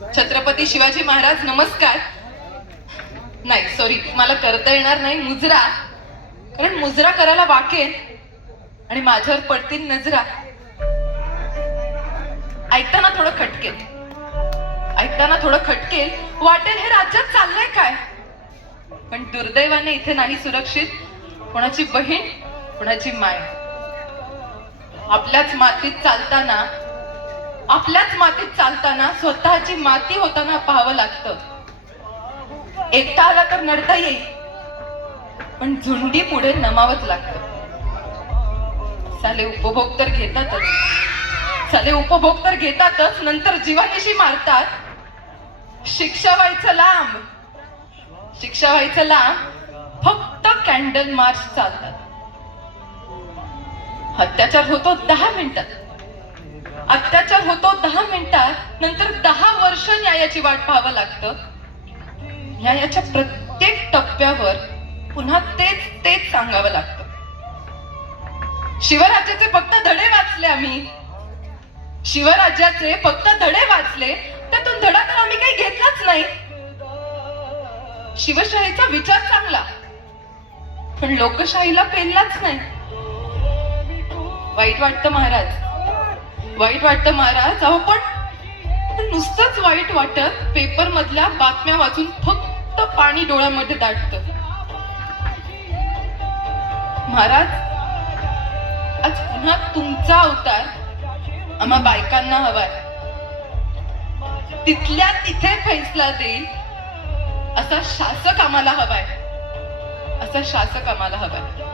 छत्रपती शिवाजी महाराज नमस्कार. नाही सॉरी, मला करता येणार नाही मुजरा, कारण मुजरा करायला वाकेल आणि माझ्यावर पडतील नजरा. ऐकताना थोडं खटकेल, ऐकताना थोडं खटकेल, वाटेल हे राज्यात चाललंय काय. पण दुर्दैवाने इथे नाही सुरक्षित कोणाची बहीण, कोणाची माय. आपल्याच मातीत चालताना, आपल्याच मातीत चालताना स्वतःची माती होताना पाहावं लागतं. एकटा आला तर नडता येईल, पण झुंडी पुढे नमावंच लागतं. साले उपभोग तर घेतातच, साले उपभोग तर घेतातच, नंतर जीवानिशी मारतात. शिक्षा व्हायचं लांब, शिक्षा व्हायचं लांब, फक्त कॅन्डल मार्च चालतात. अत्याचार होतो 10 मिनिटात, अत्याचार होतो 10 मिनिटात, नंतर 10 वर्ष न्यायाची वाट पाहावं लागतं. न्यायाच्या प्रत्येक टप्प्यावर पुन्हा तेच तेच सांगावं लागतं. शिवराज्याचे फक्त धडे वाचले आम्ही, शिवराज्याचे फक्त धडे वाचले, त्यातून धडा तर आम्ही काही घेतलाच नाही. शिवशाहीचा विचार चांगला, पण लोकशाहीला पेललाच नाही. वाईट वाटतं महाराज, वाईट वाटतं महाराज. अहो पण नुसतंच वाईट वाटत पेपर मधल्या बातम्या वाचून फक्त पाणी डोळ्यामध्ये दाटतं. महाराज, आज पुन्हा तुमचा अवतार आम्हा बायकांना हवाय. तिथल्या तिथे फैसला देईल असा शासक आम्हाला हवाय, असा शासक आम्हाला हवाय.